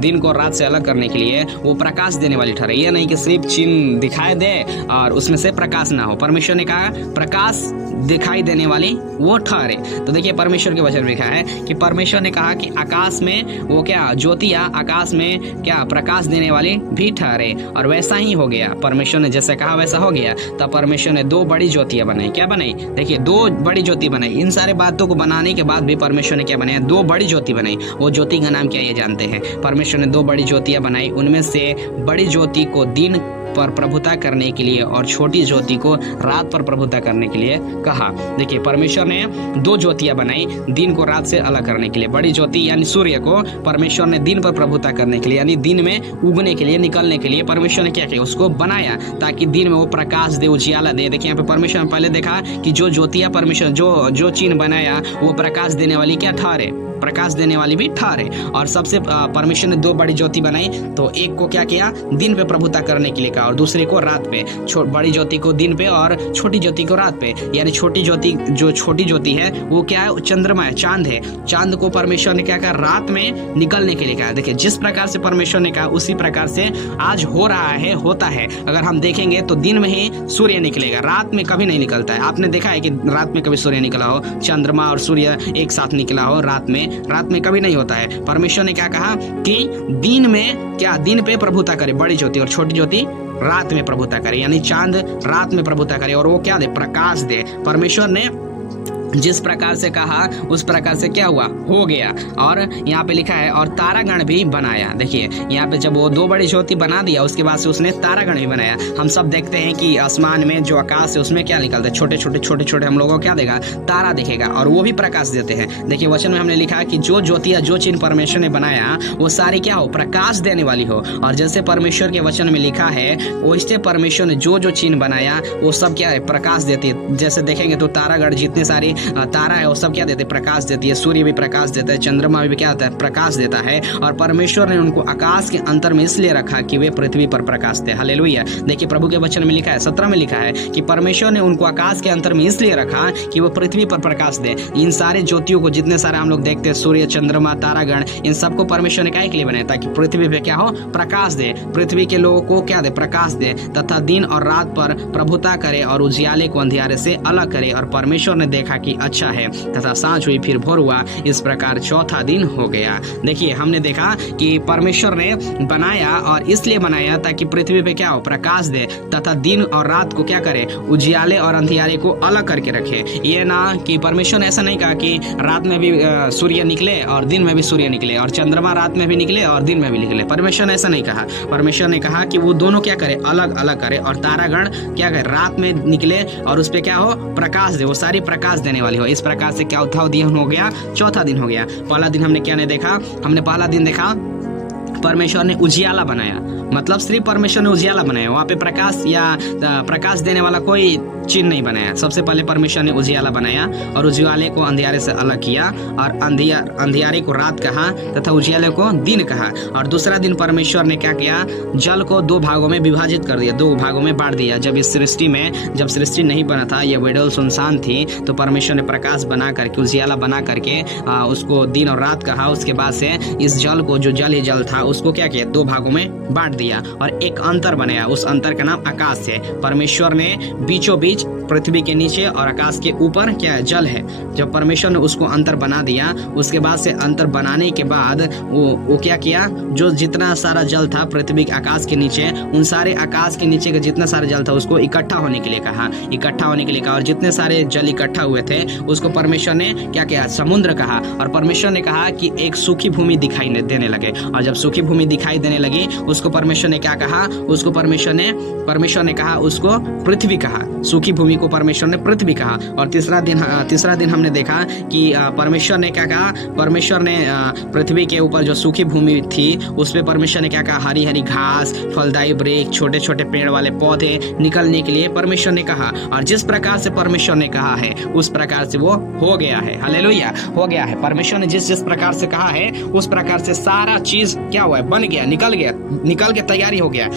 दिन को रात से अलग करने के लिए, वो प्रकाश देने वाली ठहरे। ये नहीं कि सिर्फ चिन्ह दिखाई दे और उसमें से प्रकाश ना हो। परमेश्वर ने कहा प्रकाश दिखाई देने वाली वो ठहरे। तो देखिए परमेश्वर के वचन में लिखा है कि परमेश्वर ने कहा कि आकाश में वो क्या, ज्योतियां आकाश में क्या प्रकाश देने वाली भी ठहरे, और वैसा ही हो गया। परमेश्वर ने जैसे कहा वैसा हो गया। तब परमेश्वर ने दो बड़ी ज्योतियां बनाई। क्या बनाई, देखिए दो बड़ी ज्योति बनाई। इन सारे बातों को बनाने के बाद भी परमेश्वर ने क्या बनाया, दो बड़ी ज्योति बनाई। वो ज्योति का नाम क्या ये जानते हैं, परमेश्वर ने दो बड़ी ज्योतियां बनाई। उनमें से बड़ी ज्योति को दिन पर प्रभुता करने के लिए और छोटी ज्योति को रात पर प्रभुता करने के लिए कहा। देखिए परमेश्वर ने दो ज्योतियां बनाई दिन को रात से अलग करने के लिए। बड़ी ज्योति यानी सूर्य को परमेश्वर ने दिन पर प्रभुता करने के लिए, यानी दिन में उगने के लिए, निकलने के लिए परमेश्वर ने क्या किया, उसको बनाया ताकि दिन में वो प्रकाश दे, उजियाला दे। देखिए यहाँ पे परमेश्वर ने पहले देखा कि जो ज्योतियां परमेश्वर जो चिन्ह बनाया वो प्रकाश देने वाली क्या ठहरे, प्रकाश देने वाली भी ठहरे। और सबसे परमेश्वर ने दो बड़ी ज्योति बनाई। तो एक को क्या किया, दिन पे प्रभुता करने के लिए कहा और दूसरे को रात पे। बड़ी ज्योति को दिन पे और छोटी ज्योति को रात पे। यानी छोटी ज्योति है वो क्या है, चंद्रमा है, चांद है। चांद को परमेश्वर ने क्या कहा, रात में निकलने के लिए कहा। देखिए जिस प्रकार से परमेश्वर ने कहा उसी प्रकार से आज हो रहा है, होता है। अगर हम देखेंगे तो दिन में ही सूर्य निकलेगा, रात में कभी नहीं निकलता है। आपने देखा है कि रात में कभी सूर्य निकला हो, चंद्रमा और सूर्य एक साथ निकला हो रात में कभी नहीं होता है। परमेश्वर ने क्या कहा कि दिन में क्या, दिन पे प्रभुता करे बड़ी ज्योति, और छोटी ज्योति रात में प्रभुता करे, यानी चांद रात में प्रभुता करे और वो क्या दे, प्रकाश दे। परमेश्वर ने जिस प्रकार से कहा उस प्रकार से क्या हुआ, हो गया। और यहाँ पे लिखा है और तारागण भी बनाया। देखिए यहाँ पे जब वो दो बड़ी ज्योति बना दिया उसके बाद से उसने तारागण भी बनाया। हम सब देखते हैं कि आसमान में जो आकाश है उसमें क्या निकलता है, छोटे छोटे हम लोगों को क्या देगा, तारा दिखेगा और वो भी प्रकाश देते हैं। देखिए वचन में हमने लिखा है कि जो ज्योतियां, जो चिन्ह परमेश्वर ने बनाया वो सारी क्या हो, प्रकाश देने वाली हो। और जैसे परमेश्वर के वचन में लिखा है वैसे परमेश्वर ने जो चिन्ह बनाया वो सब क्या है, प्रकाश देती है। जैसे देखेंगे तो तारागण जितने सारी तारा है वो सब क्या देते, प्रकाश देती है। सूर्य भी प्रकाश देता है, चंद्रमा भी क्या होता है, प्रकाश देता है। और परमेश्वर ने उनको आकाश के अंतर में इसलिए रखा कि वे पृथ्वी पर प्रकाश दे। हालेलुया। देखिए प्रभु के वचन में लिखा है 17 में लिखा है कि परमेश्वर ने उनको आकाश के अंतर में इसलिए रखा कि वो पृथ्वी पर प्रकाश दे। इन सारे ज्योतियों को जितने सारे हम लोग देखते हैं, सूर्य, चंद्रमा, तारागण, इन सबको परमेश्वर ने काहे के लिए बनाया, ताकि पृथ्वी पे क्या हो, प्रकाश दे, पृथ्वी के लोगों को क्या दे, प्रकाश दे, तथा दिन और रात पर प्रभुता करे और उजियाले को अंधियारे से अलग करे। और परमेश्वर ने देखा कि अच्छा है, तथा सांझ हुई फिर भोर हुआ, इस प्रकार चौथा दिन हो गया। देखिए हमने देखा कि परमेश्वर ने बनाया और इसलिए बनाया ताकि पृथ्वी पे क्या हो, प्रकाश दे, तथा दिन और रात को क्या करे, उजियाले और अंधियारे को अलग करके रखे। ये ना कि परमेश्वर ने ऐसा नहीं कहा कि रात में भी सूर्य निकले और दिन में भी सूर्य निकले और चंद्रमा रात में भी निकले और दिन में भी निकले। परमेश्वर ने ऐसा नहीं कहा। परमेश्वर ने कहा कि वो दोनों क्या करे, अलग अलग करे। और तारागण क्या करे, रात में निकले और उस पे क्या हो, प्रकाश दे, वो सारी प्रकाश देने वाली हो। इस प्रकार से क्या दिन हो गया, चौथा दिन हो गया। पहला दिन हमने क्या नहीं देखा, हमने पहला दिन देखा परमेश्वर ने उजियाला बनाया, मतलब सिर्फ परमेश्वर ने उजियाला बनाया, वहाँ पे प्रकाश या प्रकाश देने वाला कोई चिन्ह नहीं बनाया। सबसे पहले परमेश्वर ने उजियाला बनाया और उजियाले को अंधियारे से अलग किया और अंधियारे को रात कहा तथा उजियाले को दिन कहा। और दूसरा दिन परमेश्वर ने क्या किया, जल को 2 भागों में विभाजित कर दिया, 2 भागों में बांट दिया। जब इस सृष्टि में, जब सृष्टि नहीं बना था, ये वेडल सुनसान थी, तो परमेश्वर ने प्रकाश बना करके, उजियाला बना करके उसको दिन और रात कहा। उसके बाद से इस जल को, जो जल ही जल था, उसको क्या किया, 2 भागों में बांट दिया और एक अंतर बनाया। उस अंतर का नाम आकाश है। परमेश्वर ने बीचों बीच पृथ्वी के नीचे और आकाश के ऊपर क्या है, जल है। जब परमेश्वर ने उसको अंतर बना दिया, उसके बाद से अंतर बनाने के बाद वो क्या किया, जो जितना सारा जल था पृथ्वी के आकाश के नीचे, उन सारे आकाश के नीचे का जितना सारा जल था उसको इकट्ठा होने के लिए कहा, इकट्ठा होने के लिए कहा। और जितने सारे जल इकट्ठा हुए थे उसको परमेश्वर ने क्या किया, समुद्र कहा। और परमेश्वर ने कहा कि एक सूखी भूमि दिखाई देने लगे। और जब सूखी भूमि दिखाई देने लगी, उसको परमेश्वर ने क्या कहा, उसको परमेश्वर ने कहा उसको पृथ्वी कहा। सूखी भूमि को परमेश्वर ने पृथ्वी कहा। और तीसरा दिन हमने देखा कि परमेश्वर ने क्या कहा, परमेश्वर ने पृथ्वी के ऊपर जो सूखी भूमि थी उस पे परमेश्वर ने क्या कहा, हरी हरी घास, फलदायी वृक्ष, छोटे छोटे पेड़ वाले पौधे निकलने के लिए परमेश्वर ने कहा। और जिस प्रकार से परमेश्वर ने कहा है उस प्रकार से वो हो गया है। हालेलुया, हो गया है। परमेश्वर ने जिस प्रकार से कहा है उस प्रकार से सारा चीज क्या हुआ है, बन गया, निकल के तैयारी हो गया,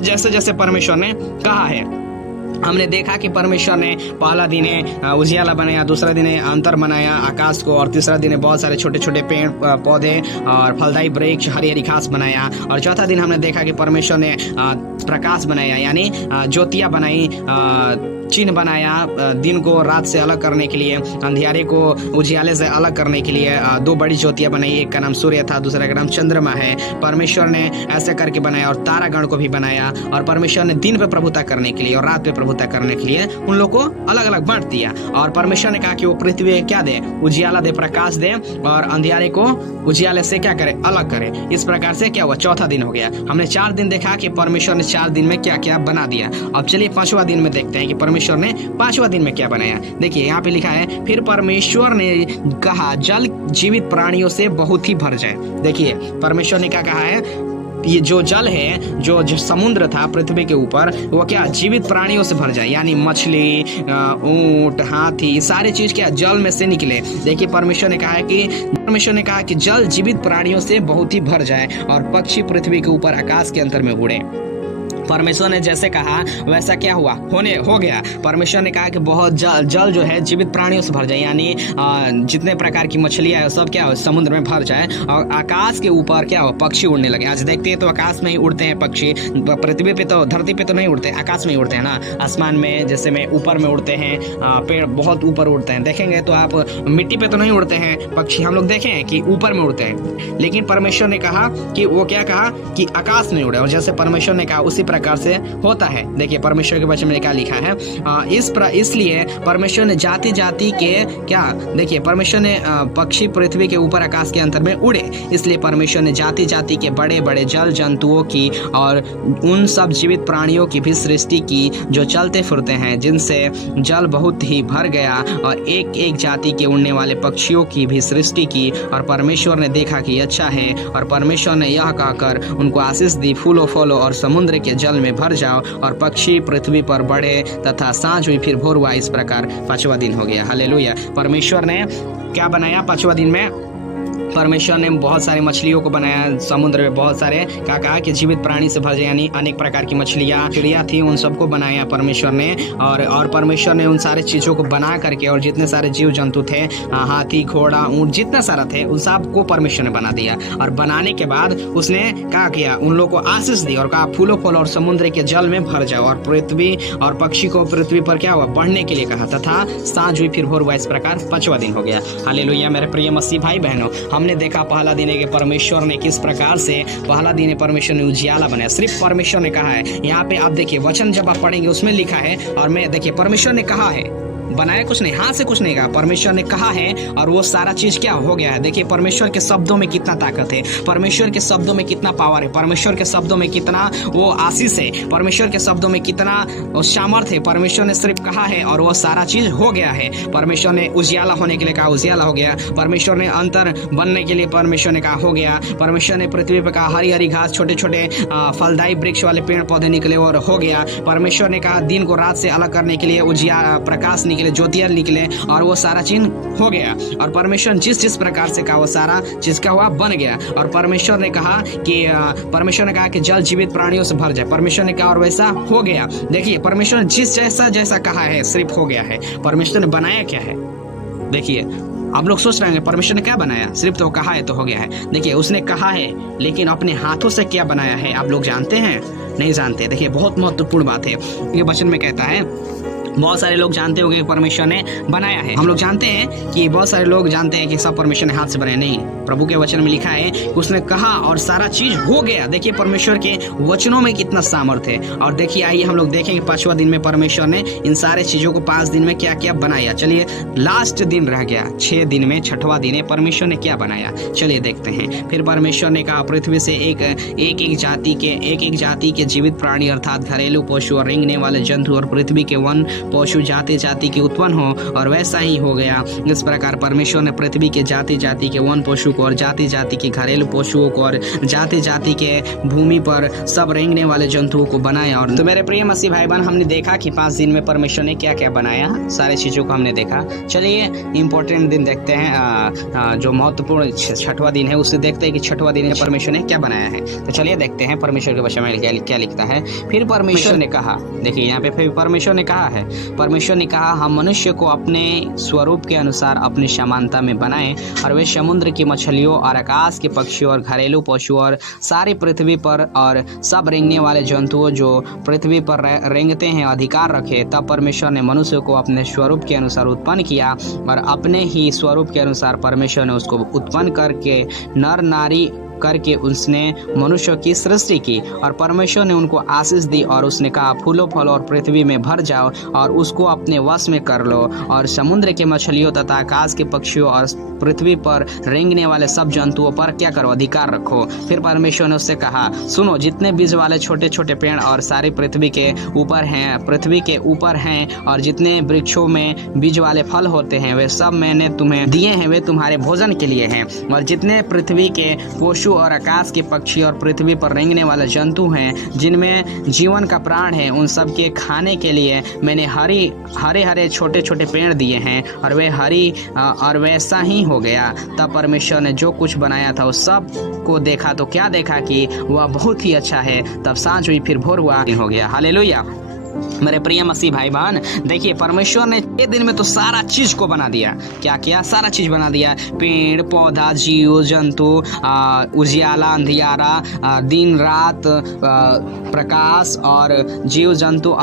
जैसे जैसे परमेश्वर ने कहा है। हमने देखा कि परमेश्वर ने पहला दिन उजियाला बनाया, दूसरा दिन अंतर बनाया आकाश को, और तीसरा दिन बहुत सारे छोटे छोटे पेड़ पौधे और फलदायी वृक्ष, हरी हरी घास बनाया। और चौथा दिन हमने देखा कि परमेश्वर ने प्रकाश बनाया, यानी ज्योतियाँ बनाई, चिन्ह बनाया, दिन को रात से अलग करने के लिए, अंधियारे को उजियाले से अलग करने के लिए 2 बड़ी ज्योतियाँ बनाई। एक का नाम सूर्य था, दूसरा का नाम चंद्रमा है। परमेश्वर ने ऐसे करके बनाया। और तारागण को भी बनाया। और परमेश्वर ने दिन पे प्रभुता करने के लिए और रात पे प्रभुता करने के लिए उन लोग को अलग अलग बांट दिया। और परमेश्वर ने कहा कि वो पृथ्वी क्या दे, उजियाला दे, प्रकाश दे, और अंधियारे को उजियाले से क्या करे, अलग करे। इस प्रकार से क्या हुआ, चौथा दिन हो गया। हमने 4 दिन देखा कि परमेश्वर ने 4 दिन में क्या क्या बना दिया। अब चलिए 5वां दिन में देखते हैं कि परमेश्वर ने 5वां दिन में क्या बनाया। देखिए यहाँ पे लिखा है, फिर परमेश्वर ने कहा जल जीवित प्राणियों से बहुत ही भर जाए। देखिए परमेश्वर ने क्या कहा है, ये जो जल है, जो समुद्र था पृथ्वी के ऊपर, वो क्या जीवित प्राणियों से भर जाए, यानी मछली, ऊंट, हाथी, सारी चीज क्या जल में से निकले। देखिए परमेश्वर ने कहा कि जल जीवित प्राणियों से बहुत ही भर जाए और पक्षी पृथ्वी के ऊपर आकाश के अंतर में उड़े। परमेश्वर ने जैसे कहा वैसा क्या हुआ, हो गया। परमेश्वर ने कहा कि बहुत जल जो है जीवित प्राणियों से भर जाए, यानी जितने प्रकार की मछलियां है सब क्या हो, समुद्र में भर जाए। और आकाश के ऊपर क्या हो, पक्षी उड़ने लगे। आज देखते हैं तो आकाश में ही उड़ते हैं पक्षी, पृथ्वी पे तो, धरती पे तो नहीं उड़ते, आकाश में ही उड़ते हैं ना। आसमान में जैसे में ऊपर में उड़ते हैं, पेड़ बहुत ऊपर उड़ते हैं। देखेंगे तो आप मिट्टी पे तो नहीं उड़ते हैं पक्षी, हम लोग देखे हैं कि ऊपर में उड़ते हैं। लेकिन परमेश्वर ने कहा कि वो क्या कहा कि आकाश में उड़े। और जैसे परमेश्वर ने कहा उसी प्रकार से होता है। देखिए परमेश्वर के वचन में क्या लिखा है, इसलिए परमेश्वर ने जाति जाति के क्या, देखिए परमेश्वर ने पक्षी पृथ्वी के ऊपर आकाश के अंतर में उड़े, इसलिए परमेश्वर ने जाति जाति के बड़े बड़े जल जंतुओं की और उन सब जीवित प्राणियों की भी सृष्टि की जो चलते फिरते हैं, जिनसे जल बहुत ही भर गया, और एक एक जाति के उड़ने वाले पक्षियों की भी सृष्टि की। और परमेश्वर ने देखा कि अच्छा है। और परमेश्वर ने यह कहकर उनको आशीष दी, फूलो फलो और समुद्र के जल में भर जाओ और पक्षी पृथ्वी पर बढ़े, तथा सांझ हुई फिर भोर हुआ। इस प्रकार 5वां दिन हो गया। हालेलुया। परमेश्वर ने क्या बनाया 5वां दिन में, परमेश्वर ने बहुत सारी मछलियों को बनाया, समुद्र में बहुत सारे क्या कहा कि जीवित प्राणी से भर जाए, यानी अनेक प्रकार की मछलियाँ, चिड़िया थी, उन सबको बनाया परमेश्वर ने। और परमेश्वर ने उन सारे चीज़ों को बना करके, और जितने सारे जीव जंतु थे, हाथी, घोड़ा, ऊँट, जितना सारा थे, उन सबको परमेश्वर ने बना दिया। और बनाने के बाद उसने क्या किया, उन लोगों को आशीष दी और कहा फूलो फलो और समुद्र के जल में भर जाओ। और पृथ्वी और पक्षी को पृथ्वी पर क्या हुआ, बढ़ने के लिए कहा, तथा सांझ हुई फिर भोर हुआ। इस प्रकार 5वां दिन हो गया। हालेलुया। मेरे प्रिय मसीह भाई बहनों, हमने देखा पहला दिन है कि परमेश्वर ने किस प्रकार से पहला दिन परमेश्वर ने उजियाला बनाया। सिर्फ परमेश्वर ने कहा है। यहाँ पे आप देखिए वचन जब आप पढ़ेंगे उसमें लिखा है, और मैं देखिए परमेश्वर ने कहा है, बनाया कुछ नहीं, हाथ से कुछ नहीं कहा, परमेश्वर ने कहा है और वो सारा चीज क्या हो गया है। देखिए परमेश्वर के शब्दों में कितना ताकत है, परमेश्वर के शब्दों में कितना पावर है, परमेश्वर के शब्दों में कितना वो आशीष है, परमेश्वर के शब्दों में कितना सामर्थ्य है। परमेश्वर ने सिर्फ कहा है और वो सारा चीज हो गया है। परमेश्वर ने उजियाला होने के लिए कहा, उजियाला हो गया। परमेश्वर ने अंतर बनने के लिए परमेश्वर ने कहा, हो गया। परमेश्वर ने पृथ्वी पर कहा हरी हरी घास, छोटे छोटे फलदायी वृक्ष वाले पेड़ पौधे निकले और हो गया। परमेश्वर ने कहा दिन को रात से अलग करने के लिए प्रकाश निकले, ज्योतियां निकले और वो सारा चीज हो गया। और परमेश्वर जिस जिस प्रकार से कहा वो सारा चीज का हुआ बन गया। और परमेश्वर ने कहा कि जल जीवित प्राणियों से भर जाए, परमेश्वर ने कहा और वैसा हो गया। देखिए परमेश्वर ने जिस जैसा कहा है सिर्फ हो गया है। परमेश्वर ने बनाया क्या है? देखिए आप लोग सोच रहे हैं परमेश्वर ने क्या बनाया, सिर्फ तो कहा है तो हो गया है। देखिए उसने कहा है लेकिन अपने हाथों से क्या बनाया है आप लोग जानते हैं? नहीं जानते। देखिए बहुत महत्वपूर्ण बात है। ये वचन में कहता है, बहुत सारे लोग जानते होंगे परमेश्वर ने बनाया है। हम लोग जानते हैं कि बहुत सारे लोग जानते हैं कि सब परमेश्वर ने हाथ से बनाया, नहीं। प्रभु के वचन में लिखा है कि उसने कहा और सारा चीज हो गया। देखिए परमेश्वर के वचनों में कितना सामर्थ्य है। और देखिए आइए हम लोग देखेंगे 5वां दिन में परमेश्वर ने इन सारे चीजों को 5 दिन में क्या क्या बनाया। चलिए लास्ट दिन रह गया 6 दिन में, 6वां दिन है, परमेश्वर ने क्या बनाया चलिए देखते हैं। फिर परमेश्वर ने कहा पृथ्वी से एक जाति के जीवित प्राणी अर्थात घरेलू पशु और रेंगने वाले जंतु और पृथ्वी के वन पशु जाति जाति के उत्पन्न हो, और वैसा ही हो गया। इस प्रकार परमेश्वर ने पृथ्वी के जाति जाति के वन पशु को और जाति जाति के घरेलू पशुओं को और जाति जाति के भूमि पर सब रेंगने वाले जंतुओं को बनाया। और तो मेरे प्रिय मसीह भाई बहन, हमने देखा कि 5 दिन में परमेश्वर ने क्या क्या बनाया, सारी चीजों को हमने देखा। चलिए इंपॉर्टेंट दिन देखते हैं, जो महत्वपूर्ण 6वां दिन है उसे देखते हैं कि 6वां दिन में परमेश्वर ने क्या बनाया है। तो चलिए देखते हैं परमेश्वर के वचन में क्या लिखता है। फिर परमेश्वर ने कहा, देखिए यहाँ पे फिर परमेश्वर ने कहा है, परमेश्वर ने कहा हम मनुष्य को अपने स्वरूप के अनुसार अपनी समानता में बनाएं, और वे समुद्र की मछलियों और आकाश के पक्षियों और घरेलू पशुओं और सारी पृथ्वी पर और सब रेंगने वाले जंतुओं जो पृथ्वी पर रेंगते हैं अधिकार रखे। तब परमेश्वर ने मनुष्य को अपने स्वरूप के अनुसार उत्पन्न किया, और अपने ही स्वरूप के अनुसार परमेश्वर ने उसको उत्पन्न करके नर नारी करके उसने मनुष्य की सृष्टि की। और परमेश्वर ने उनको आशीष दी और उसने कहा फूलो फलो और पृथ्वी में भर जाओ और उसको अपने वश में कर लो, और समुद्र के मछलियों तथा आकाश के पक्षियों और पृथ्वी पर रेंगने वाले सब जंतुओं पर क्या करो, अधिकार रखो। फिर परमेश्वर ने उससे कहा सुनो, जितने बीज वाले छोटे छोटे पेड़ और सारी पृथ्वी के ऊपर हैं और जितने वृक्षों में बीज वाले फल होते हैं वे सब मैंने तुम्हें दिए हैं, वे तुम्हारे भोजन के लिए हैं। और जितने पृथ्वी के पशु और आकाश के पक्षी और पृथ्वी पर रेंगने वाले जंतु हैं जिनमें जीवन का प्राण है, उन सब के खाने के लिए मैंने हरे छोटे छोटे पेड़ दिए हैं, और वे और वैसा ही हो गया। तब परमेश्वर ने जो कुछ बनाया था उस सब को देखा तो क्या देखा कि वह बहुत ही अच्छा है। तब सांझ हुई, फिर भोर हुआ, हो गया। हालेलुया। मेरे प्रिय मसीह भाई बहन, देखिए परमेश्वर ने 6 दिन में तो सारा चीज को बना दिया। क्या किया? सारा चीज बना दिया। पेड़ पौधा, जीव जंतु, उजियाला अंधियारा, दिन रात, प्रकाश और जीव जंतु,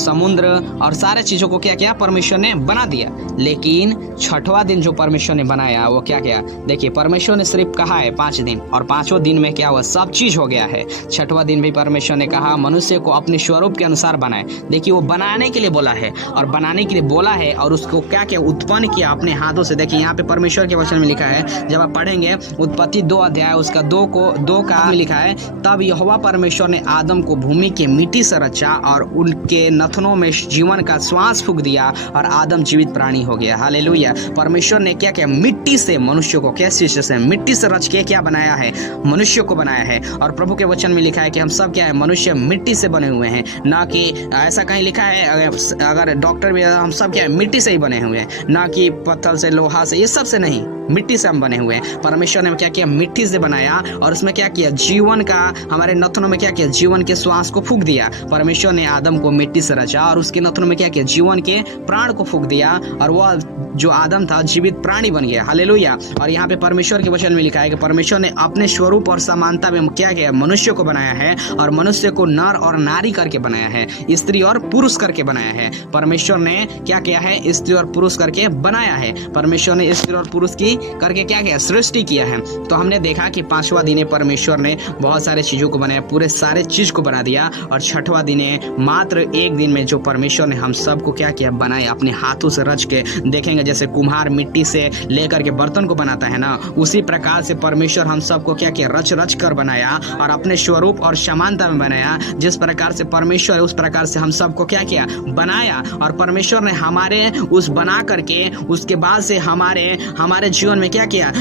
समुद्र और सारे चीजों को क्या किया? परमेश्वर ने बना दिया। लेकिन 6वां दिन जो परमेश्वर ने बनाया वो क्या किया? देखिए परमेश्वर ने सिर्फ कहा है 5 दिन, और 5वें दिन में क्या हुआ? सब चीज हो गया है। 6वां दिन भी परमेश्वर ने कहा मनुष्य को अपने स्वरूप के अनुसार बनाए। देखिए वो बनाने के लिए बोला है, और बनाने के लिए बोला है और उसको क्या क्या उत्पन्न किया अपने हाथों से। देखिए यहाँ पे परमेश्वर के वचन में लिखा है, जब आप पढ़ेंगे उत्पत्ति 2 अध्याय उसका 2 का लिखा है, तब यहोवा परमेश्वर ने आदम को भूमि के मिट्टी से रचा और उनके नथनों में जीवन का श्वास फूंक दिया और आदम जीवित प्राणी हो गया। हालेलुया। परमेश्वर ने क्या किया? मिट्टी से मनुष्य को, कैसे से मिट्टी से रच के क्या बनाया है? मनुष्य को बनाया है। और प्रभु के वचन में लिखा है कि हम सब क्या है? मनुष्य मिट्टी से बने हुए हैं, ना कि ऐसा कहीं लिखा है अगर डॉक्टर भी, हम सब क्या है? मिट्टी से ही बने हुए हैं, ना कि पत्थर से, लोहा से, ये सब से नहीं, मिट्टी से हम बने हुए हैं। परमेश्वर ने क्या किया? मिट्टी से बनाया और उसमें क्या किया? जीवन का, हमारे नथनों में क्या किया? जीवन के श्वास को फूंक दिया। परमेश्वर ने आदम को मिट्टी से रचा और उसके नथनों में क्या किया? जीवन के प्राण को फूंक दिया, और वह जो आदम था जीवित प्राणी बन गया। हालेलुया। और यहाँ पे परमेश्वर के वचन में लिखा है कि परमेश्वर ने अपने स्वरूप और समानता में क्या किया? मनुष्य को बनाया है, और मनुष्य को नर और नारी करके बनाया है। इस स्त्री और पुरुष करके बनाया है। परमेश्वर ने क्या किया है? स्त्री और पुरुष करके बनाया है। परमेश्वर ने स्त्री और पुरुष की करके क्या किया? सृष्टि किया है। तो हमने देखा कि 5वां दिन परमेश्वर ने बहुत सारे चीजों को बनाया, पूरे सारे चीज को बना दिया, और 6वां दिन मात्र एक दिन में जो परमेश्वर ने हम सबको क्या किया? बनाया, अपने हाथों से रच के। देखेंगे जैसे कुम्हार मिट्टी से लेकर के बर्तन को बनाता है ना, उसी प्रकार से परमेश्वर हम सबको क्या किया? रच रच कर बनाया और अपने स्वरूप और समानता में बनाया। जिस प्रकार से परमेश्वर है उस प्रकार से हम सबको क्या किया? बनाया। और परमेश्वर ने हमारे उस बना करके उसके बाद से हमारे जीवन में क्या किया?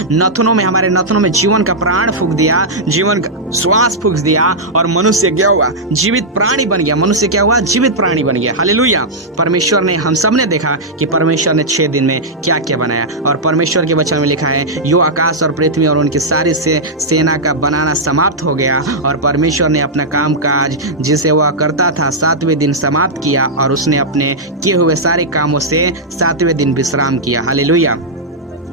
हमारे नथनों में जीवन का प्राण फूंक दिया, जीवन का श्वास फूंक दिया, और मनुष्य क्या हुआ? जीवित प्राणी बन गया। मनुष्य क्या हुआ? जीवित प्राणी बन गया। हालेलुया। परमेश्वर ने, हम सब ने देखा कि परमेश्वर ने 6 दिन में क्या क्या बनाया। और परमेश्वर के वचन में लिखा है, यो आकाश और पृथ्वी और उनकी सारी सेना का बनाना समाप्त हो गया, और परमेश्वर ने अपना काम काज जिसे वह करता था 7वें दिन समाप्त किया, और उसने अपने किए हुए सारे कामों से 7वें दिन विश्राम किया। हालेलुया।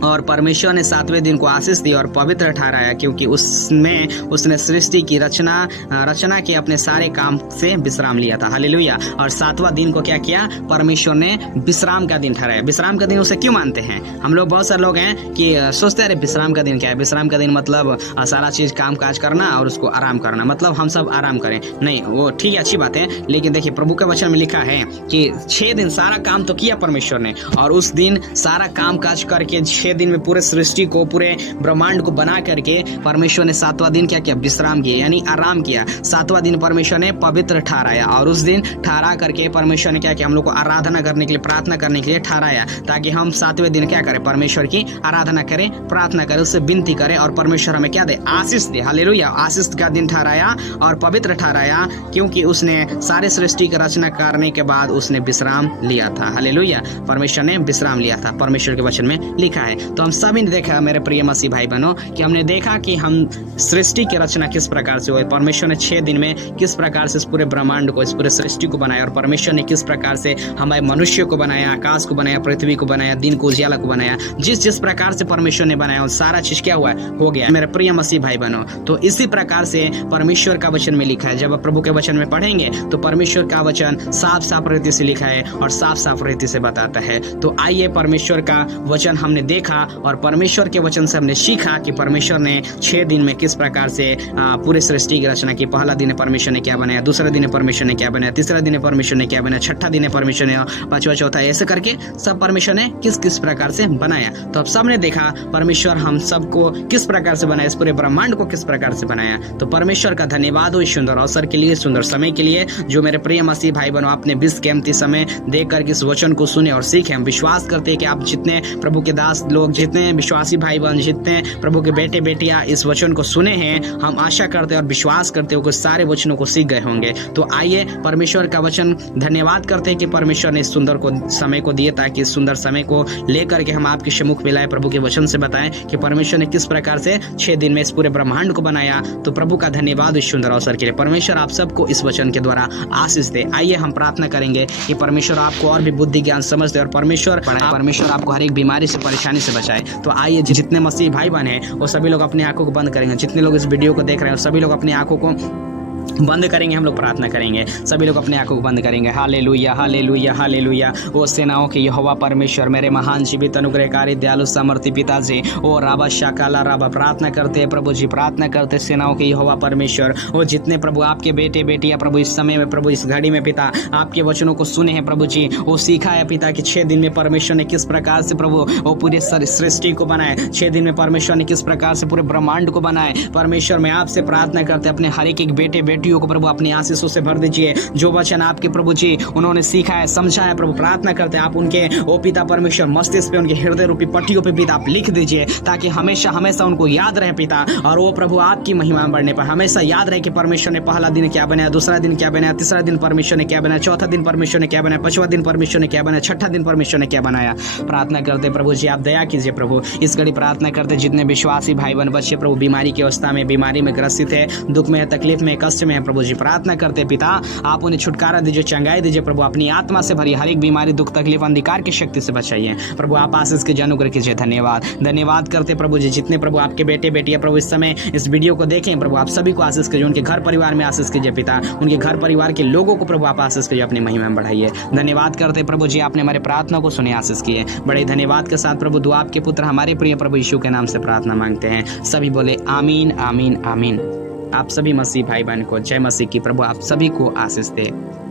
और परमेश्वर ने 7वें दिन को आशीष दी और पवित्र ठहराया, क्योंकि उसमें उसने सृष्टि की रचना के अपने सारे काम से विश्राम लिया था। हालेलुया। और 7वां दिन को क्या किया? परमेश्वर ने विश्राम का दिन ठहराया। विश्राम का दिन उसे क्यों मानते हैं? हम लोग, बहुत सारे लोग हैं कि सोचते हैं अरे विश्राम का दिन क्या है? विश्राम का दिन मतलब सारा चीज काम काज करना और उसको आराम करना, मतलब हम सब आराम करें। नहीं, वो ठीक है, अच्छी बात है, लेकिन देखिए प्रभु के वचन में लिखा है कि 6 दिन सारा काम तो किया परमेश्वर ने, और उस दिन सारा काम काज करके 6 दिन में पूरे सृष्टि को, पूरे ब्रह्मांड को बना करके परमेश्वर ने 7वां दिन क्या किया? विश्राम किया, यानी आराम किया। 7वां दिन परमेश्वर ने पवित्र ठहराया, और उस दिन ठहरा करके परमेश्वर ने क्या किया? हम लोग को आराधना करने के लिए, प्रार्थना करने के लिए ठहराया, ताकि हम 7वें दिन क्या करें? परमेश्वर की आराधना करें, प्रार्थना करें, उससे विनती करें, और परमेश्वर हमें क्या दे? आशीष दे। हालेलुया। आशीष का दिन ठहराया और पवित्र ठहराया, क्योंकि उसने सारे सृष्टि की रचना करने के बाद उसने विश्राम लिया था। हालेलुया। परमेश्वर ने विश्राम लिया था, परमेश्वर के वचन में लिखा है। तो हम सभी ने देखा मेरे प्रिय मसीह भाई बहनों कि हमने देखा कि हम सृष्टि की रचना किस प्रकार से हुई। परमेश्वर ने 6 दिन में किस प्रकार से इस पूरे ब्रह्मांड को, इस पूरे सृष्टि को बनाया, और परमेश्वर ने किस प्रकार से हमारे मनुष्य को बनाया, आकाश को बनाया, पृथ्वी को बनाया, दिन को, उजियाला को बनाया। जिस प्रकार से परमेश्वर ने बनाया सारा चीज क्या हुआ? हो गया। मेरे प्रिय मसीह भाई बहनों, तो इसी प्रकार से परमेश्वर का वचन में लिखा है। जब आप प्रभु के वचन में पढ़ेंगे तो परमेश्वर का वचन साफ साफ रीति से लिखा है और साफ साफ रीति से बताता है। तो आइए, परमेश्वर का वचन हमने देखा और परमेश्वर के वचन से हमने सीखा कि परमेश्वर ने 6 दिन में किस प्रकार से पूरे सृष्टि की रचना की। पहला दिन परमेश्वर ने क्या बनाया, दूसरे दिन परमेश्वर ने क्या बनाया, तीसरा दिन परमेश्वर ने क्या बनाया, छठा दिन परमेश्वर ने, पांचवा, चौथा, ऐसे करके सब परमेश्वर ने किस किस प्रकार से बनाया। तो अब सबने देखा परमेश्वर हम सबको किस प्रकार से बनाया, इस पूरे ब्रह्मांड को किस प्रकार से बनाया। तो परमेश्वर का धन्यवाद हो इस सुंदर अवसर के लिए, सुंदर समय के लिए, जो मेरे प्रिय मसीह भाई बहनों आपने 20 कीमती समय देख करके इस वचन को सुने और सीखे। हम विश्वास करते हैं कि आप जितने प्रभु के दास लोग, जितने विश्वासी भाई बहन, जितने प्रभु के बेटे बेटियां इस वचन को सुने हैं, हम आशा करते हैं और विश्वास करते हो कि सारे वचनों को सीख गए होंगे। तो आइए परमेश्वर का वचन धन्यवाद करते हैं कि परमेश्वर ने इस सुंदर को समय को दिए, ताकि इस सुंदर समय को लेकर के हम आपके सम्मुख में लाए, प्रभु के वचन से बताएं कि परमेश्वर ने किस प्रकार से 6 दिन में इस पूरे ब्रह्मांड को बनाया। तो प्रभु का धन्यवाद इस सुंदर अवसर के लिए। परमेश्वर आप सबको इस वचन के द्वारा आशीष दे। आइए हम प्रार्थना करेंगे कि परमेश्वर आपको और भी बुद्धि ज्ञान समझ दे और परमेश्वर आपको हर एक बीमारी से, परेशानी से बचाए। तो आइए, जितने मसीह भाई बहन हैं वो सभी लोग अपनी आंखों को बंद करेंगे। जितने लोग इस वीडियो को देख रहे हैं सभी लोग अपनी आंखों को बंद करेंगे। हम लोग प्रार्थना करेंगे, सभी लोग अपने आंखों को बंद करेंगे। Hallelujah, hallelujah, hallelujah. ओ सेनाओं के यहोवा परमेश्वर, मेरे महान जीवित अनुग्रहकारी दयालु सामर्थी पिताजी, ओ राबा शाकाला राबा, प्रार्थना करते हैं प्रभु जी, प्रार्थना करते सेनाओं के यहोवा परमेश्वर। ओ जितने प्रभु आपके बेटे बेटियां प्रभु इस समय में, प्रभु इस घड़ी में पिता आपके वचनों को सुने हैं प्रभु जी, वो सीखा है पिता कि 6 दिन में परमेश्वर ने किस प्रकार से प्रभु वो पूरे सृष्टि को बनाए, 6 दिन में परमेश्वर ने किस प्रकार से पूरे ब्रह्मांड को बनाए। परमेश्वर मैं आपसे प्रार्थना करते अपने हर एक बेटे बेटियों को प्रभु अपनी आशीषों से भर दीजिए। जो वचन आपके प्रभु जी उन्होंने सीखा है, समझा है, प्रभु प्रार्थना करते हैं आप उनके ओ पिता परमेश्वर मस्तिष्क पे, उनके हृदय रूपी पट्टियों पे पिता आप लिख दीजिए, ताकि हमेशा हमेशा उनको याद रहे पिता, और वो प्रभु आपकी महिमा बढ़ने पर हमेशा याद रहे कि परमेश्वर ने पहला दिन क्या बनाया, दूसरा दिन क्या बनाया, तीसरा दिन परमेश्वर ने क्या बनाया, चौथा दिन परमेश्वर ने क्या बनाया, पांचवा दिन परमेश्वर ने क्या बनाया, छठा दिन परमेश्वर ने क्या बनाया। प्रार्थना करते प्रभु जी आप दया कीजिए प्रभु। इस घड़ी प्रार्थना करते जितने विश्वासी भाई बहन बच्चे प्रभु बीमारी की अवस्था में, बीमारी में ग्रसित है, दुख में, तकलीफ में, कष्ट कष्ट में है प्रभु जी, प्रार्थना करते पिता आप उन्हें छुटकारा दीजिए, चंगाई दीजिए प्रभु, अपनी आत्मा से भरी हर एक बीमारी, दुख, तकलीफ, अंधकार की शक्ति से बचाइए प्रभु। आप आशीष के अनुग्रह कीजिए। धन्यवाद करते प्रभु जी, जितने प्रभु आपके बेटे बेटियां प्रभु इस समय इस वीडियो को देखें प्रभु, आप सभी को आशीष कीजिए, उनके घर परिवार में आशीष कीजिए पिता, उनके घर परिवार के लोगों को प्रभु आप आशीष कीजिए, अपनी महिमा में बढ़ाइए। धन्यवाद करते प्रभु जी, आपने हमारे प्रार्थना को सुने, आशीष किए। बड़े धन्यवाद के साथ प्रभु दुआ आपके पुत्र हमारे प्रिय प्रभु यीशु के नाम से प्रार्थना मांगते हैं। सभी बोले आमीन आमीन आमीन। आप सभी मसीह भाई बहन को जय मसीह की। प्रभु आप सभी को आशीष दे।